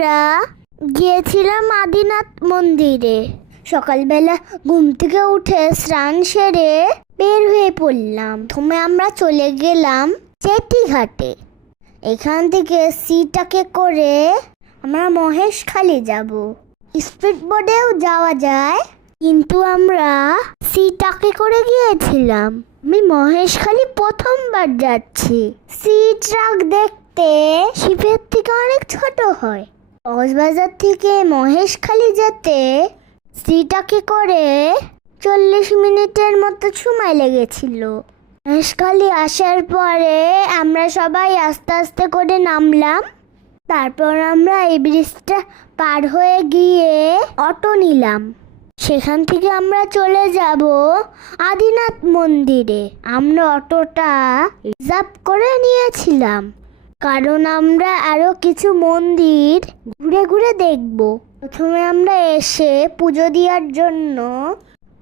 আমরা গিয়েছিলাম আদিনাথ মন্দিরে। সকালবেলা ঘুম থেকে উঠে স্নান সেরে বের হয়ে পড়লাম। প্রথমে আমরা চলে গেলাম চেটিঘাটে। এখান থেকে সিটাকে করে আমরা মহেশখালী যাব। স্পিড বোর্ডেও যাওয়া যায়, কিন্তু আমরা সিটাকে করে গিয়েছিলাম। আমি মহেশখালী প্রথমবার যাচ্ছি। সি ট্রাক দেখতে শিপের থেকে অনেক ছোট হয়। কক্সবাজার থেকে মহেশখালী যেতে সিটাকে করে চল্লিশ মিনিটের মতো সময় লেগেছিল। মহেশখালী আসার পরে আমরা সবাই আস্তে আস্তে করে নামলাম। তারপর আমরা এই ব্রিজটা পার হয়ে গিয়ে অটো নিলাম। সেখান থেকে আমরা চলে যাব আদিনাথ মন্দিরে। আমরা অটোটা রিজার্ভ করে নিয়েছিলাম। কারণ আমরা আরও কিছু মন্দির ঘুরে ঘুরে দেখব। প্রথমে আমরা এসে পুজো দেওয়ার জন্য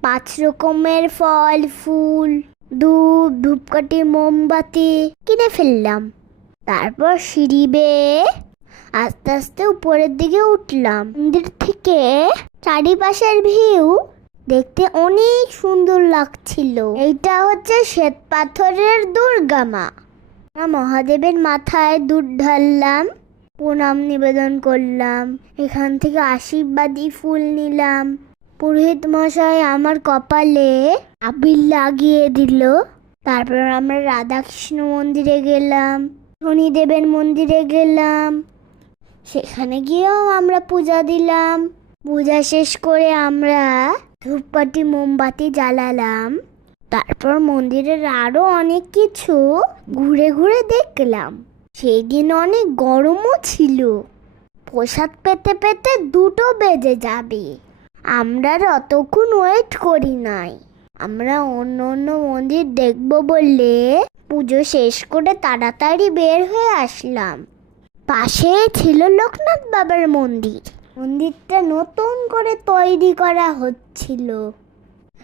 পাঁচ রকমের ফল, ফুল, ধূপ, ধূপকাঠি, মোমবাতি কিনে ফেললাম। তারপর সিঁড়ি বেয়ে আস্তে আস্তে উপরের দিকে উঠলাম। মন্দির থেকে চারিপাশের ভিউ দেখতে অনেক সুন্দর লাগছিল। এইটা হচ্ছে শ্বেত পাথরের দুর্গা আমরা মহাদেবের মাথায় দুধ ঢাললাম, প্রণাম নিবেদন করলাম, এখান থেকে আশীর্বাদী ফুল নিলাম। পুরোহিত মশাই আমার কপালে আবির লাগিয়ে দিল। তারপর আমরা রাধাকৃষ্ণ মন্দিরে গেলাম, শনিদেবের মন্দিরে গেলাম। সেখানে গিয়েও আমরা পূজা দিলাম। পূজা শেষ করে আমরা ধূপকাঠি মোমবাতি জ্বালালাম। তারপর মন্দিরের আরও অনেক কিছু ঘুরে ঘুরে দেখলাম। সেই দিন অনেক গরমও ছিল। প্রসাদ পেতে পেতে দুটো বেজে যাবে। আমরা অতক্ষণ ওয়েট করি নাই। আমরা অন্য অন্য মন্দির দেখব বললে পুজো শেষ করে তাড়াতাড়ি বের হয়ে আসলাম। পাশে ছিল লোকনাথ বাবার মন্দির। মন্দিরটা নতুন করে তৈরি করা হচ্ছিল।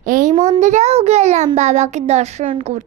এই মন্দিরেও গেলাম বাবাকে দর্শন করতে।